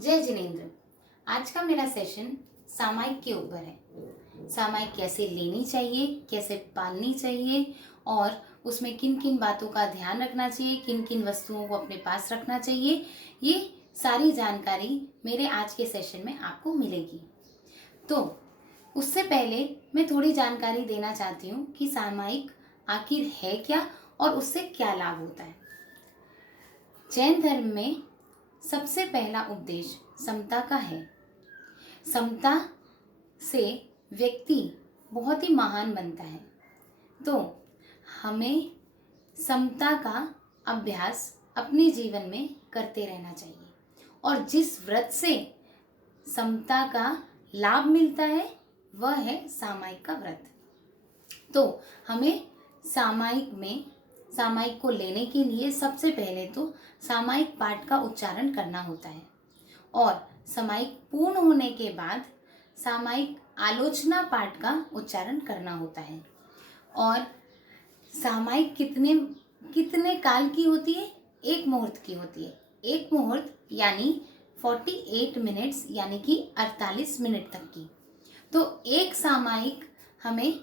जय जिनेंद्र। आज का मेरा सेशन सामायिक के ऊपर है। सामायिक कैसे लेनी चाहिए, कैसे पालनी चाहिए और उसमें किन किन बातों का ध्यान रखना चाहिए, किन किन वस्तुओं को अपने पास रखना चाहिए, ये सारी जानकारी मेरे आज के सेशन में आपको मिलेगी। तो उससे पहले मैं थोड़ी जानकारी देना चाहती हूँ कि सामायिक आखिर है क्या और उससे क्या लाभ होता है। जैन धर्म में सबसे पहला उपदेश समता का है। समता से व्यक्ति बहुत ही महान बनता है। तो हमें समता का अभ्यास अपने जीवन में करते रहना चाहिए और जिस व्रत से समता का लाभ मिलता है वह है सामायिक का व्रत। तो हमें सामायिक को लेने के लिए सबसे पहले तो सामायिक पाठ का उच्चारण करना होता है और सामायिक पूर्ण होने के बाद सामायिक आलोचना पाठ का उच्चारण करना होता है। और सामायिक कितने काल की होती है? एक मुहूर्त की होती है। एक मुहूर्त यानी 48 मिनट्स यानी कि 48 मिनट तक की। तो एक सामायिक हमें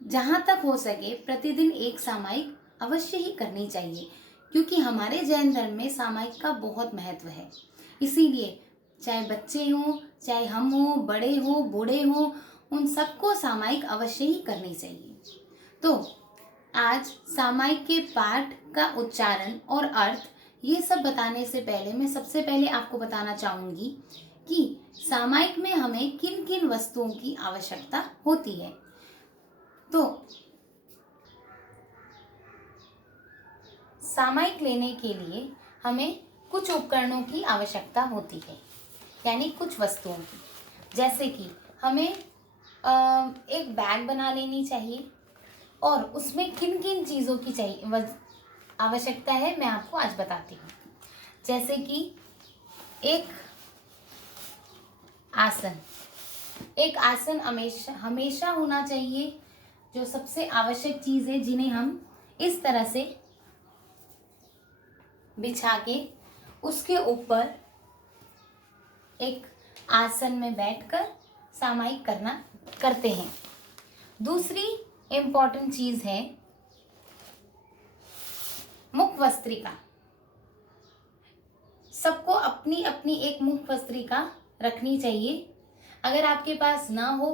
जहाँ तक हो सके प्रतिदिन एक सामायिक अवश्य ही करनी चाहिए, क्योंकि हमारे जैन धर्म में सामायिक का बहुत महत्व है। इसीलिए चाहे बच्चे हों, चाहे हम हों, बड़े हों, बूढ़े हों, उन सबको सामायिक अवश्य ही करनी चाहिए। तो आज सामायिक के पाठ का उच्चारण और अर्थ ये सब बताने से पहले मैं सबसे पहले आपको बताना चाहूँगी कि सामायिक में हमें किन किन वस्तुओं की आवश्यकता होती है। तो सामायिक लेने के लिए हमें कुछ उपकरणों की आवश्यकता होती है, यानी कुछ वस्तुओं की। जैसे कि हमें एक बैग बना लेनी चाहिए और उसमें किन किन चीज़ों की आवश्यकता है मैं आपको आज बताती हूँ। जैसे कि एक आसन हमेशा होना चाहिए। जो सबसे आवश्यक चीज़ है, जिन्हें हम इस तरह से बिछा के उसके ऊपर एक आसन में बैठकर सामायिक करते हैं। दूसरी इम्पॉर्टेंट चीज़ है मुखवस्त्रिका। सबको अपनी अपनी एक मुखवस्त्रिका रखनी चाहिए। अगर आपके पास ना हो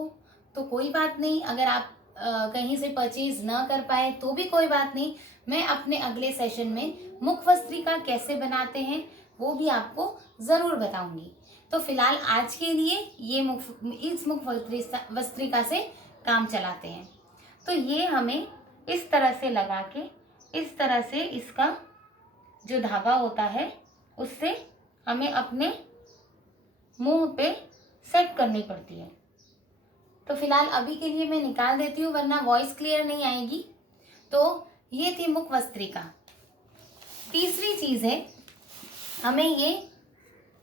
तो कोई बात नहीं, अगर आप कहीं से परचेज ना कर पाए तो भी कोई बात नहीं। मैं अपने अगले सेशन में मुखवस्त्रिका कैसे बनाते हैं वो भी आपको ज़रूर बताऊंगी। तो फिलहाल आज के लिए इस मुखवस्त्रिका से काम चलाते हैं। तो ये हमें इस तरह से लगा के, इस तरह से इसका जो धागा होता है उससे हमें अपने मुंह पे सेट करनी पड़ती है। तो फिलहाल अभी के लिए मैं निकाल देती हूँ, वरना वॉइस क्लियर नहीं आएगी। तो ये थी मुखवस्त्रिका। तीसरी चीज़ है, हमें ये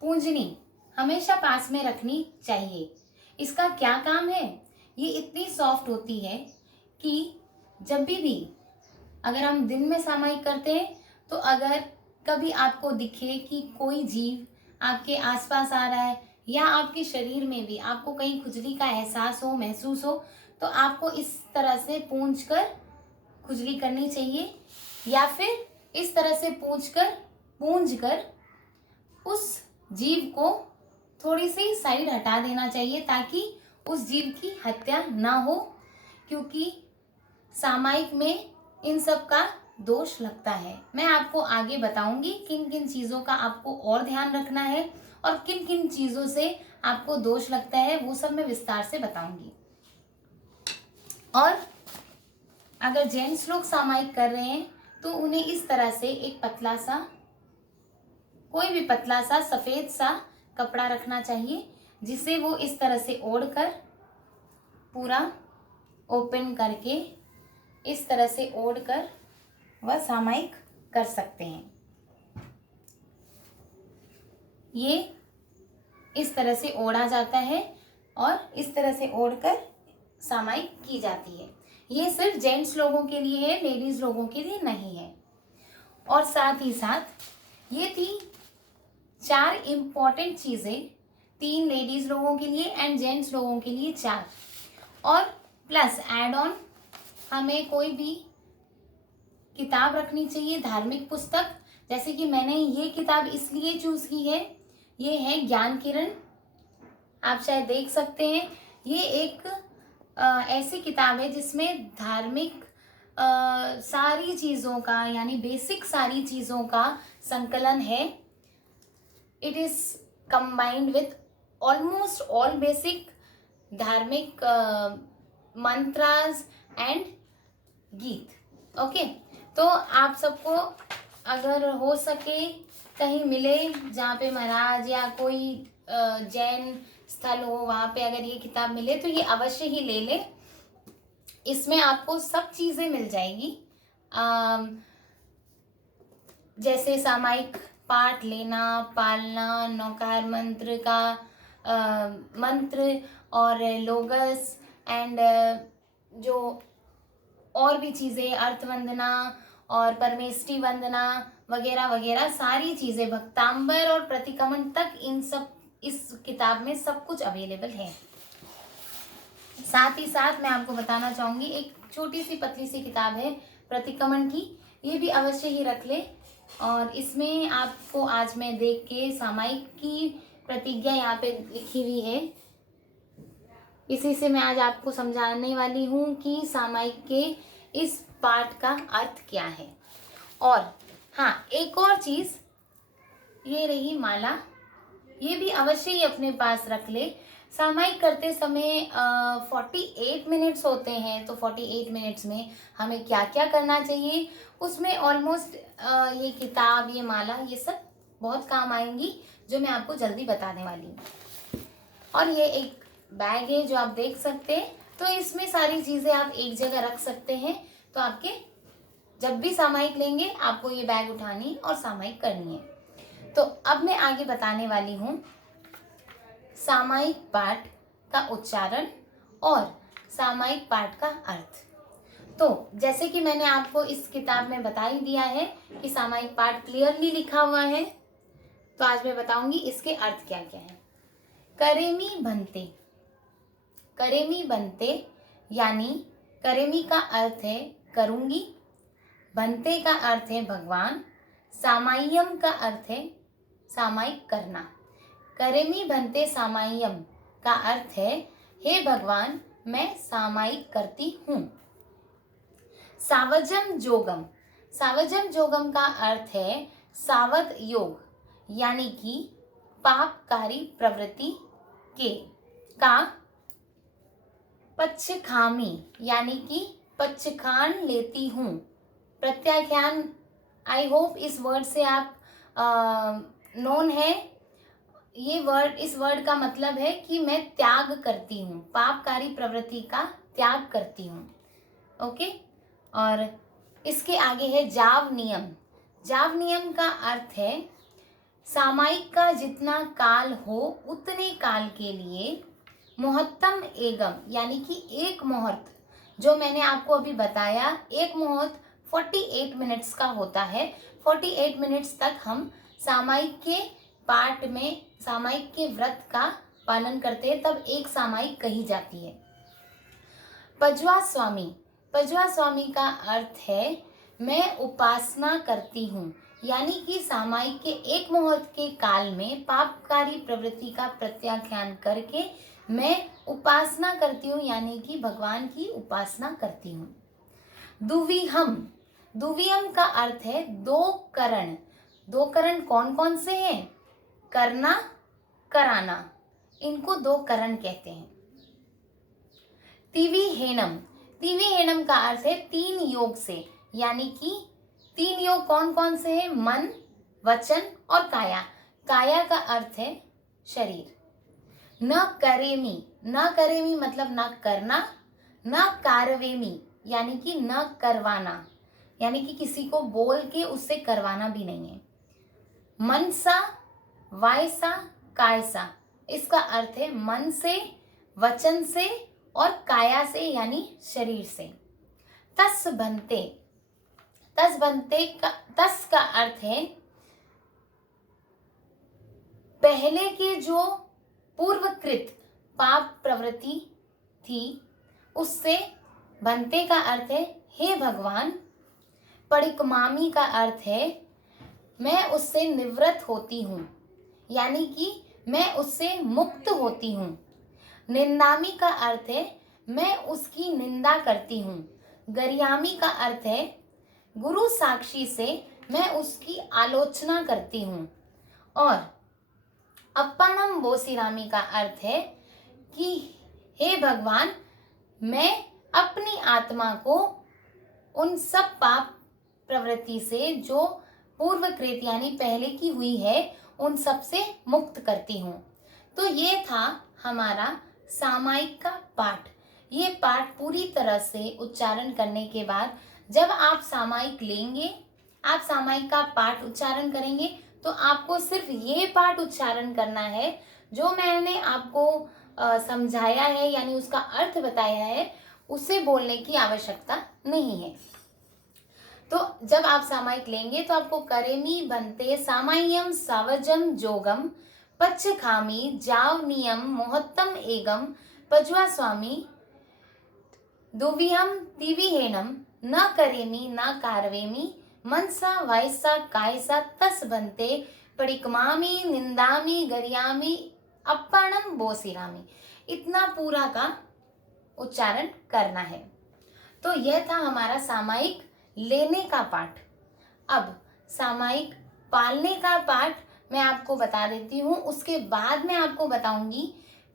पूंजनी हमेशा पास में रखनी चाहिए। इसका क्या काम है? ये इतनी सॉफ्ट होती है कि जब भी अगर हम दिन में सामायिक करते हैं तो अगर कभी आपको दिखे कि कोई जीव आपके आसपास आ रहा है या आपके शरीर में भी आपको कहीं खुजली का एहसास हो, महसूस हो, तो आपको इस तरह से पूंझकर खुजली करनी चाहिए या फिर इस तरह से पूंझकर उस जीव को थोड़ी सी साइड हटा देना चाहिए ताकि उस जीव की हत्या ना हो, क्योंकि सामायिक में इन सब का दोष लगता है। मैं आपको आगे बताऊंगी किन किन चीज़ों का आपको और ध्यान रखना है और किन किन चीज़ों से आपको दोष लगता है, वो सब मैं विस्तार से बताऊंगी। और अगर जेंट्स लोग सामायिक कर रहे हैं तो उन्हें इस तरह से एक कोई भी पतला सा सफ़ेद सा कपड़ा रखना चाहिए, जिसे वो इस तरह से ओढ़कर पूरा ओपन करके इस तरह से ओढ़कर वह सामायिक कर सकते हैं। ये इस तरह से ओढ़ा जाता है और इस तरह से ओढ़कर सामायिक की जाती है। ये सिर्फ जेंट्स लोगों के लिए है, लेडीज लोगों के लिए नहीं है। और साथ ही साथ ये थी 4 इम्पॉर्टेंट चीज़ें, 3 लेडीज़ लोगों के लिए एंड जेंट्स लोगों के लिए 4, और प्लस एड ऑन हमें कोई भी किताब रखनी चाहिए, धार्मिक पुस्तक। जैसे कि मैंने ये किताब इसलिए चूज़ की है, ये है ज्ञान किरण, आप शायद देख सकते हैं। ये एक ऐसी किताब है जिसमें धार्मिक सारी चीज़ों का, यानी बेसिक सारी चीज़ों का संकलन है। It is combined with almost all basic धार्मिक मंत्रास एंड गीत। ओके, तो आप सबको अगर हो सके कहीं मिले जहाँ पे महाराज या कोई जैन स्थल हो, वहाँ पे अगर ये किताब मिले तो ये अवश्य ही ले ले। इसमें आपको सब चीज़ें मिल जाएगी, जैसे सामायिक पाठ लेना, पालना, नौकार मंत्र का मंत्र और लोगस एंड जो और भी चीज़ें, अर्थवंदना और परमेष्टि वंदना वगैरह वगैरह सारी चीज़ें, भक्तांबर और प्रतिक्रमण तक, इन सब इस किताब में सब कुछ अवेलेबल है। साथ ही साथ मैं आपको बताना चाहूँगी, एक छोटी सी पतली सी किताब है प्रतिक्रमण की, ये भी अवश्य ही रख ले। और इसमें आपको आज मैं देख के सामायिक की प्रतिज्ञा यहाँ पे लिखी हुई है, इसी से मैं आज आपको समझाने वाली हूँ कि सामायिक के इस पाठ का अर्थ क्या है। और हाँ, एक और चीज़, ये रही माला, ये भी अवश्य ही अपने पास रख ले। सामायिक करते समय 48 मिनट्स होते हैं, तो 48 मिनट्स में हमें क्या क्या करना चाहिए, उसमें ऑलमोस्ट ये किताब, ये माला, ये सब बहुत काम आएंगी, जो मैं आपको जल्दी बताने वाली हूँ। और ये एक बैग है जो आप देख सकते हैं, तो इसमें सारी चीज़ें आप एक जगह रख सकते हैं। तो आपके जब भी सामायिक लेंगे आपको ये बैग उठानी और सामायिक करनी है। तो अब मैं आगे बताने वाली हूँ सामायिक पाठ का उच्चारण और सामायिक पाठ का अर्थ। तो जैसे कि मैंने आपको इस किताब में बता ही दिया है कि सामायिक पाठ क्लियरली लिखा हुआ है, तो आज मैं बताऊंगी इसके अर्थ क्या क्या है। करेमी बनते, करेमी बनते यानी करेमी का अर्थ है करूंगी, बनते का अर्थ है भगवान, सामायियम का अर्थ है सामायिक करना। करेमी बनते सामायियम का अर्थ है हे भगवान मैं सामायिक करती हूँ। सावजम जोगम, सावजम जोगम का अर्थ है सावध योग, यानी कि पापकारी प्रवृत्ति के का पक्षखामी, यानी कि पक्षखान लेती हूँ। प्रत्याख्यान, आई होप इस वर्ड से आप नोन है। ये वर्ड, इस वर्ड का मतलब है कि मैं त्याग करती हूँ, पापकारी प्रवृत्ति का त्याग करती हूँ। ओके, और इसके आगे है जाव नियम। जाव नियम का अर्थ है सामायिक का जितना काल हो उतने काल के लिए मुहत्तम एगम, यानी कि एक मुहूर्त, जो मैंने आपको अभी बताया, एक मुहूर्त 48 मिनट्स का होता है। 48 मिनट्स तक हम सामायिक के पाठ में, सामायिक के व्रत का पालन करते हैं, तब एक सामायिक कही जाती है। पजवा स्वामी, पजवा स्वामी का अर्थ है मैं उपासना करती हूँ, यानी कि सामायिक के एक मुहूर्त के काल में पापकारी प्रवृत्ति का प्रत्याख्यान करके मैं उपासना करती हूँ, यानी कि भगवान की उपासना करती हूँ। दुविहम, दुविहम का अर्थ है दो करण। दो करण कौन कौन से हैं? करना, कराना, इनको दो करण कहते हैं। तिविहेनम, तिविहेनम का अर्थ है 3 योग से, यानी कि 3 योग कौन कौन से हैं? मन, वचन और काया। काया का अर्थ है शरीर। न करेमी, न करेमी मतलब न करना, न कारवेमी यानी कि न करवाना, यानी कि किसी को बोल के उससे करवाना भी नहीं है। मनसा, वायसा, कायसा, इसका अर्थ है मन से, वचन से और काया से यानी शरीर से। तस बनते, तस बनते का, तस का अर्थ है पहले के जो पूर्वकृत पाप प्रवृत्ति थी उससे बनते का अर्थ है हे भगवान, परिकमामी का अर्थ है मैं उससे निवृत्त होती हूँ, यानी कि मैं उससे मुक्त होती हूँ। निंदामी का अर्थ है मैं उसकी निंदा करती हूँ। गरियामी का अर्थ है गुरु साक्षी से मैं उसकी आलोचना करती हूँ। और अप्पानम बोसिरामी का अर्थ है कि हे भगवान, मैं अपनी आत्मा को उन सब पाप प्रवृत्ति से जो पूर्वकृत यानी पहले की हुई है उन सब से मुक्त करती हूँ। तो ये था हमारा सामायिक का पाठ। ये पाठ पूरी तरह से उच्चारण करने के बाद जब आप सामायिक लेंगे, आप सामायिक का पाठ उच्चारण करेंगे तो आपको सिर्फ ये पाठ उच्चारण करना है जो मैंने आपको समझाया है, यानी उसका अर्थ बताया है, उसे बोलने की आवश्यकता नहीं है। तो जब आप सामायिक लेंगे तो आपको करेमी बनते सामाय्यम सावजम जोगम पच्चखामी जाव नियम मोहत्तम एगम पज्वा स्वामी दुविहम दिविहेनम न करेमी न कारवेमी मनसा वायसा कायसा तस बनते परिकमामी निंदामी गरियामी अप्पणम बोसिरामी। इतना पूरा का उच्चारण करना है। तो यह था हमारा सामायिक लेने का पाठ। अब सामायिक पालने का पाठ मैं आपको बता देती हूँ, उसके बाद मैं आपको बताऊंगी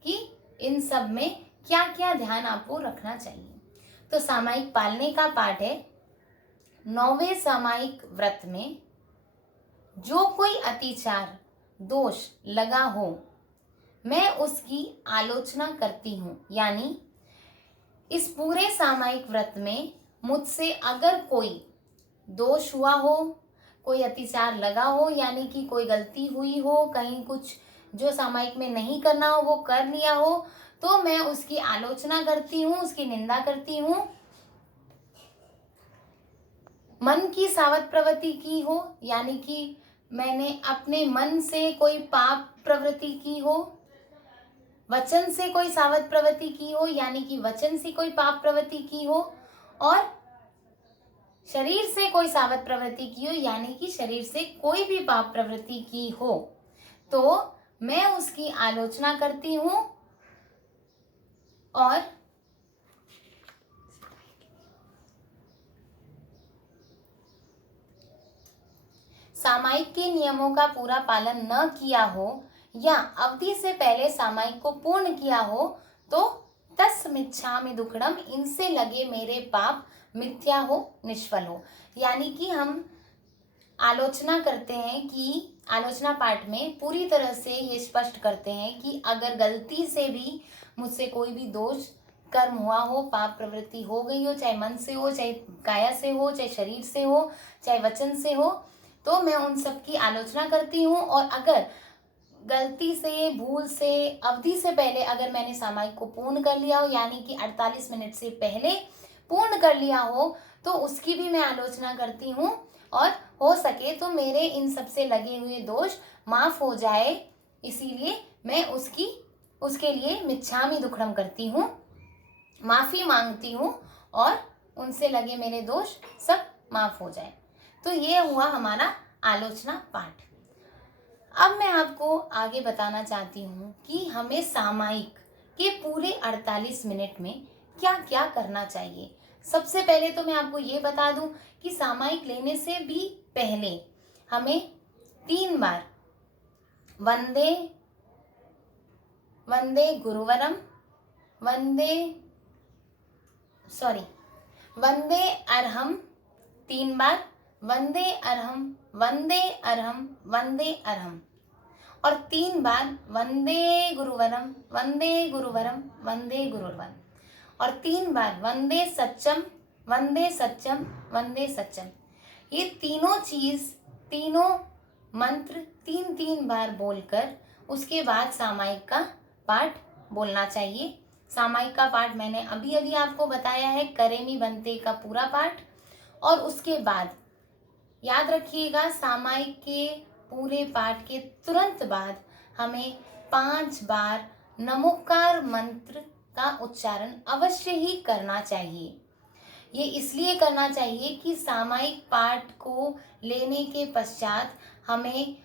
कि इन सब में क्या क्या ध्यान आपको रखना चाहिए। तो सामायिक पालने का पाठ है, 9वें सामायिक व्रत में जो कोई अतिचार दोष लगा हो मैं उसकी आलोचना करती हूँ। यानी इस पूरे सामायिक व्रत में मुझसे अगर कोई दोष हुआ हो, कोई अतिचार लगा हो, यानी कि कोई गलती हुई हो, कहीं कुछ जो सामायिक में नहीं करना हो वो कर लिया हो, तो मैं उसकी आलोचना करती हूँ, उसकी निंदा करती हूँ। मन की सावध प्रवृत्ति की हो, यानी कि मैंने अपने मन से कोई पाप प्रवृत्ति की हो, वचन से कोई सावध प्रवृत्ति की हो, यानी कि वचन से कोई पाप प्रवृत्ति की हो, और शरीर से कोई सावध प्रवृत्ति की हो, यानी कि शरीर से कोई भी पाप प्रवृत्ति की हो, तो मैं उसकी आलोचना करती हूँ। और सामायिक के नियमों का पूरा पालन न किया हो या अवधि से पहले सामायिक को पूर्ण किया हो तो तस्मिच्छामि दुक्कडम, इनसे लगे मेरे पाप मिथ्या हो, निष्फल हो। यानी कि हम आलोचना करते हैं कि आलोचना पाठ में पूरी तरह से ये स्पष्ट करते हैं कि अगर गलती से भी मुझसे कोई भी दोष कर्म हुआ हो, पाप प्रवृत्ति हो गई हो, चाहे मन से हो, चाहे काया से हो, चाहे शरीर से हो, चाहे वचन से हो, तो मैं उन सब की आलोचना करती हूँ। और अगर गलती से, भूल से, अवधि से पहले अगर मैंने सामायिक को पूर्ण कर लिया हो, यानी कि 48 मिनट से पहले पूर्ण कर लिया हो, तो उसकी भी मैं आलोचना करती हूँ। और हो सके तो मेरे इन सब से लगे हुए दोष माफ हो जाए, इसीलिए मैं उसके लिए मिच्छामि दुक्कडम करती हूँ, माफ़ी मांगती हूँ और उनसे लगे मेरे दोष सब माफ हो जाए। तो ये हुआ हमारा आलोचना पाठ। अब मैं आपको आगे बताना चाहती हूँ कि हमें सामायिक के पूरे 48 मिनट में क्या क्या करना चाहिए। सबसे पहले तो मैं आपको ये बता दूं कि सामायिक लेने से भी पहले हमें 3 बार वंदे वंदे गुरुवरम, वंदे अरहम 3 बार, वंदे अरहम, वंदे अरहम, वंदे अरहम, और 3 बार वंदे गुरुवरम, वंदे गुरुवरम, वंदे गुरुवरम, और 3 बार वंदे सच्चम, वंदे सच्चम, वंदे सच्चम। ये तीनों चीज, तीनों मंत्र 3-3 बार बोलकर उसके बाद सामायिक का पाठ बोलना चाहिए। सामायिक का पाठ मैंने अभी अभी आपको बताया है, करेमी बनते का पूरा पाठ। और उसके बाद याद रखिएगा, सामायिक के पूरे पाठ के तुरंत बाद हमें 5 बार नमोकार मंत्र का उच्चारण अवश्य ही करना चाहिए। ये इसलिए करना चाहिए कि सामायिक पाठ को लेने के पश्चात हमें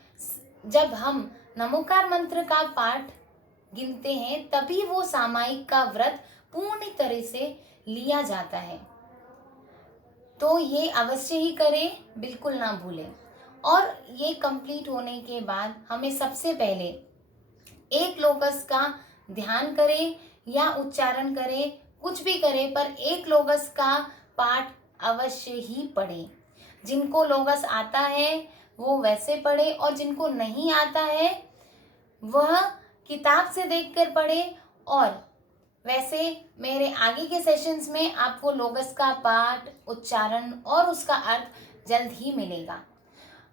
जब हम नमोकार मंत्र का पाठ गिनते हैं तभी वो सामायिक का व्रत पूर्ण तरह से लिया जाता है। तो ये अवश्य ही करें, बिल्कुल ना भूलें। और ये कंप्लीट होने के बाद हमें सबसे पहले एक लोगस का ध्यान करें या उच्चारण करें, कुछ भी करें, पर एक लोगस का पाठ अवश्य ही पढ़ें। जिनको लोगस आता है वो वैसे पढ़े, और जिनको नहीं आता है वह किताब से देखकर पढ़े। और वैसे मेरे आगे के सेशंस में आपको लोगस का पाठ, उच्चारण और उसका अर्थ जल्द ही मिलेगा।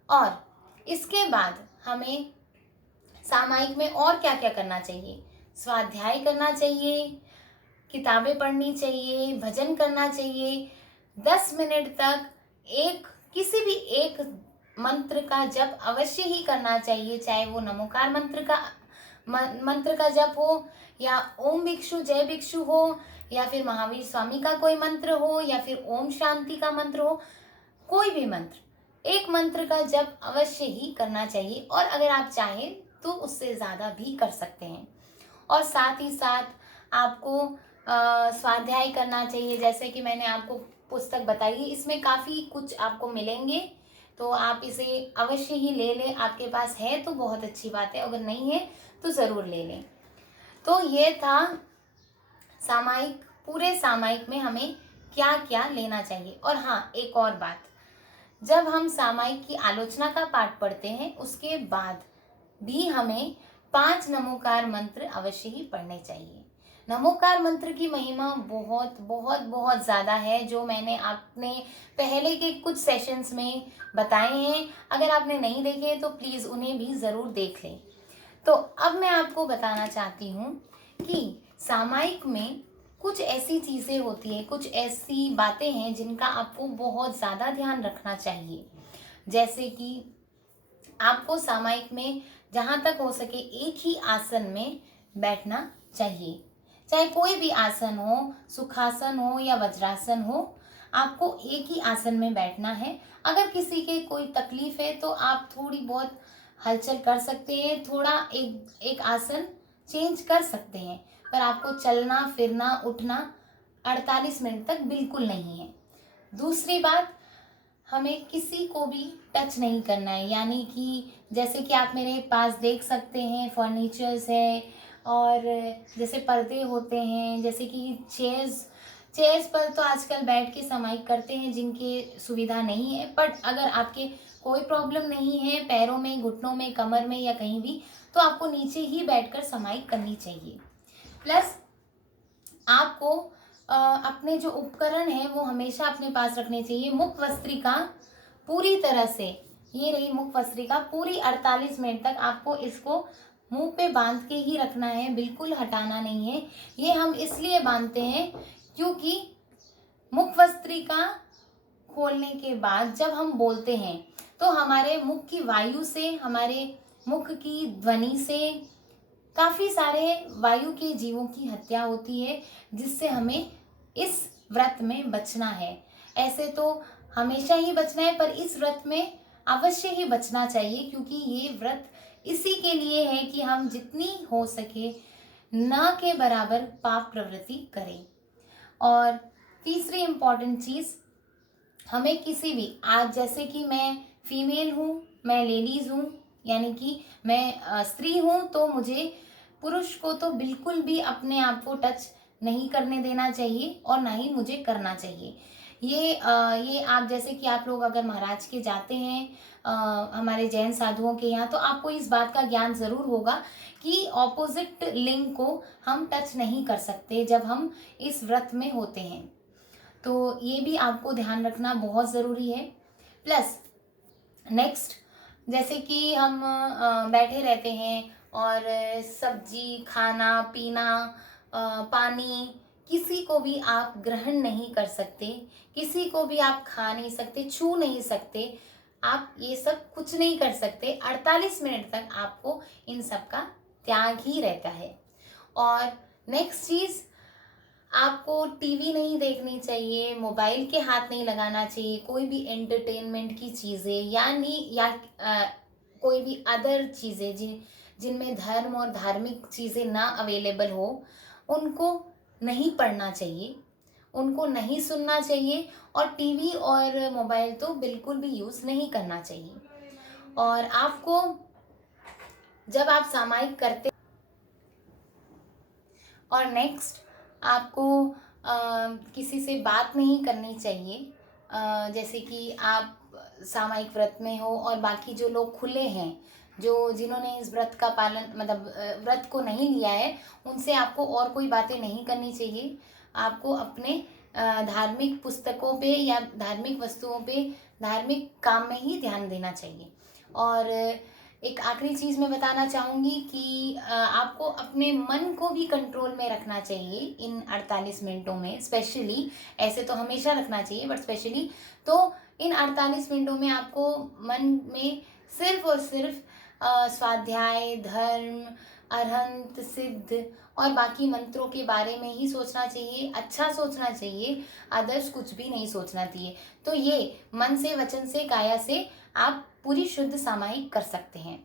और इसके बाद हमें सामायिक में और क्या क्या करना चाहिए? स्वाध्याय करना चाहिए, किताबें पढ़नी चाहिए, भजन करना चाहिए। 10 मिनट तक किसी भी एक मंत्र का जप अवश्य ही करना चाहिए, चाहे वो नमोकार मंत्र का जप हो, या ओम भिक्षु जय भिक्षु हो, या फिर महावीर स्वामी का कोई मंत्र हो, या फिर ओम शांति का मंत्र हो। कोई भी मंत्र, एक मंत्र का जप अवश्य ही करना चाहिए। और अगर आप चाहें तो उससे ज़्यादा भी कर सकते हैं। और साथ ही साथ आपको स्वाध्याय करना चाहिए। जैसे कि मैंने आपको पुस्तक बताई, इसमें काफ़ी कुछ आपको मिलेंगे, तो आप इसे अवश्य ही ले लें। आपके पास है तो बहुत अच्छी बात है, अगर नहीं है तो ज़रूर ले लें। तो ये था सामायिक, पूरे सामायिक में हमें क्या क्या लेना चाहिए। और हाँ, एक और बात, जब हम सामायिक की आलोचना का पाठ पढ़ते हैं उसके बाद भी हमें 5 नमोकार मंत्र अवश्य ही पढ़ने चाहिए। नमोकार मंत्र की महिमा बहुत बहुत बहुत ज़्यादा है, जो मैंने आपने पहले के कुछ सेशंस में बताए हैं। अगर आपने नहीं देखे तो प्लीज़ उन्हें भी ज़रूर देख लें। तो अब मैं आपको बताना चाहती हूँ कि सामायिक में कुछ ऐसी चीज़ें होती हैं, कुछ ऐसी बातें हैं जिनका आपको बहुत ज़्यादा ध्यान रखना चाहिए। जैसे कि आपको सामायिक में जहाँ तक हो सके एक ही आसन में बैठना चाहिए, चाहे कोई भी आसन हो, सुखासन हो या वज्रासन हो, आपको एक ही आसन में बैठना है। अगर किसी के कोई तकलीफ है तो आप थोड़ी बहुत हलचल कर सकते हैं, थोड़ा एक आसन चेंज कर सकते हैं, पर आपको चलना फिरना उठना 48 मिनट तक बिल्कुल नहीं है। दूसरी बात, हमें किसी को भी टच नहीं करना है। यानी कि जैसे कि आप मेरे पास देख सकते हैं फर्नीचर्स है, और जैसे पर्दे होते हैं, जैसे कि चेयर्स पर तो आजकल बैठ के सामायिक करते हैं जिनकी सुविधा नहीं है। बट अगर आपके कोई प्रॉब्लम नहीं है पैरों में, घुटनों में, कमर में या कहीं भी, तो आपको नीचे ही बैठकर सामायिक करनी चाहिए। प्लस आपको अपने जो उपकरण है वो हमेशा अपने पास रखने चाहिए। मुख वस्त्रिका पूरी तरह से, ये रही मुख वस्त्रिका, पूरी 48 मिनट तक आपको इसको मुंह पे बांध के ही रखना है, बिल्कुल हटाना नहीं है। ये हम इसलिए बांधते हैं क्योंकि मुख वस्त्रिका खोलने के बाद जब हम बोलते हैं तो हमारे मुख की वायु से, हमारे मुख की ध्वनि से काफ़ी सारे वायु के जीवों की हत्या होती है, जिससे हमें इस व्रत में बचना है। ऐसे तो हमेशा ही बचना है, पर इस व्रत में अवश्य ही बचना चाहिए, क्योंकि ये व्रत इसी के लिए है कि हम जितनी हो सके न के बराबर पाप प्रवृत्ति करें। और तीसरी इम्पॉर्टेंट चीज़, हमें किसी भी, आज जैसे कि मैं फीमेल हूँ, मैं लेडीज़ हूँ, यानी कि मैं स्त्री हूँ, तो मुझे पुरुष को तो बिल्कुल भी अपने आप को टच नहीं करने देना चाहिए और ना ही मुझे करना चाहिए। ये आप जैसे कि आप लोग अगर महाराज के जाते हैं हमारे जैन साधुओं के यहाँ, तो आपको इस बात का ज्ञान ज़रूर होगा कि ऑपोजिट लिंग को हम टच नहीं कर सकते जब हम इस व्रत में होते हैं। तो ये भी आपको ध्यान रखना बहुत ज़रूरी है। प्लस नेक्स्ट, जैसे कि हम बैठे रहते हैं और सब्जी, खाना पीना, पानी, किसी को भी आप ग्रहण नहीं कर सकते, किसी को भी आप खा नहीं सकते, छू नहीं सकते। आप ये सब कुछ नहीं कर सकते। 48 मिनट तक आपको इन सब का त्याग ही रहता है। और नेक्स्ट चीज़, आपको टीवी नहीं देखनी चाहिए, मोबाइल के हाथ नहीं लगाना चाहिए, कोई भी एंटरटेनमेंट की चीज़ें या कोई भी अदर चीज़ें जिनमें धर्म और धार्मिक चीज़ें ना अवेलेबल हो, उनको नहीं पढ़ना चाहिए, उनको नहीं सुनना चाहिए, और टीवी और मोबाइल तो बिल्कुल भी यूज़ नहीं करना चाहिए। और आपको जब आप सामायिक करते, और नेक्स्ट, आपको किसी से बात नहीं करनी चाहिए। जैसे कि आप सामायिक व्रत में हो और बाकी जो लोग खुले हैं, जिन्होंने इस व्रत का पालन, मतलब व्रत को नहीं लिया है, उनसे आपको और कोई बातें नहीं करनी चाहिए। आपको अपने धार्मिक पुस्तकों पे या धार्मिक वस्तुओं पे, धार्मिक काम में ही ध्यान देना चाहिए। और एक आखिरी चीज़ मैं बताना चाहूँगी कि आपको अपने मन को भी कंट्रोल में रखना चाहिए इन 48 मिनटों में। स्पेशली, ऐसे तो हमेशा रखना चाहिए, बट स्पेशली तो इन 48 मिनटों में आपको मन में सिर्फ और सिर्फ स्वाध्याय, धर्म, अरहंत, सिद्ध और बाकी मंत्रों के बारे में ही सोचना चाहिए, अच्छा सोचना चाहिए, अदर्स कुछ भी नहीं सोचना चाहिए। तो ये मन से, वचन से, काया से आप पूरी शुद्ध सामायिक कर सकते हैं।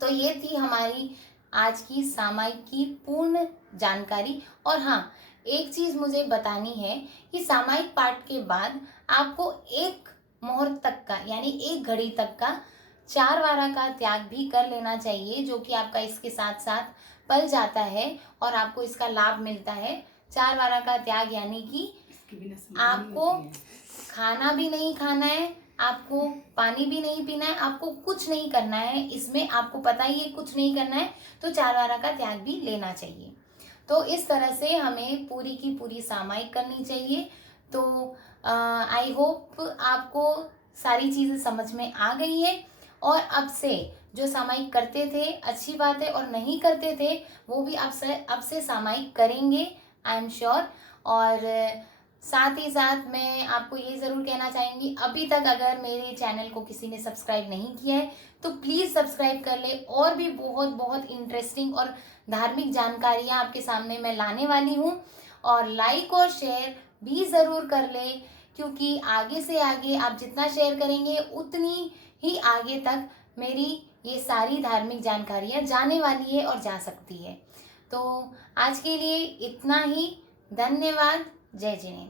तो ये थी हमारी आज की सामायिक की पूर्ण जानकारी। और हाँ, एक चीज़ मुझे बतानी है कि सामायिक पाठ के बाद आपको एक मुहूर्त तक का, यानी एक घड़ी तक का 4 वारा का त्याग भी कर लेना चाहिए, जो कि आपका इसके साथ साथ पल जाता है और आपको इसका लाभ मिलता है। 4 वारा का त्याग यानी कि आपको खाना भी नहीं खाना है, आपको पानी भी नहीं पीना है, आपको कुछ नहीं करना है। इसमें आपको पता ही है कुछ नहीं करना है, तो 4 वारा का त्याग भी लेना चाहिए। तो इस तरह से हमें पूरी की पूरी सामायिक करनी चाहिए। तो आई होप आपको सारी चीज़ें समझ में आ गई है, और अब से जो सामायिक करते थे अच्छी बात है, और नहीं करते थे वो भी अब से सामायिक करेंगे, आई एम श्योर। और साथ ही साथ मैं आपको ये ज़रूर कहना चाहूँगी, अभी तक अगर मेरे चैनल को किसी ने सब्सक्राइब नहीं किया है तो प्लीज़ सब्सक्राइब कर ले। और भी बहुत बहुत इंटरेस्टिंग और धार्मिक जानकारियाँ आपके सामने मैं लाने वाली हूँ। और लाइक और शेयर भी ज़रूर कर ले, क्योंकि आगे से आगे आप जितना शेयर करेंगे उतनी ही आगे तक मेरी ये सारी धार्मिक जानकारियाँ जाने वाली है और जा सकती है। तो आज के लिए इतना ही। धन्यवाद। जय जिनेंद्र।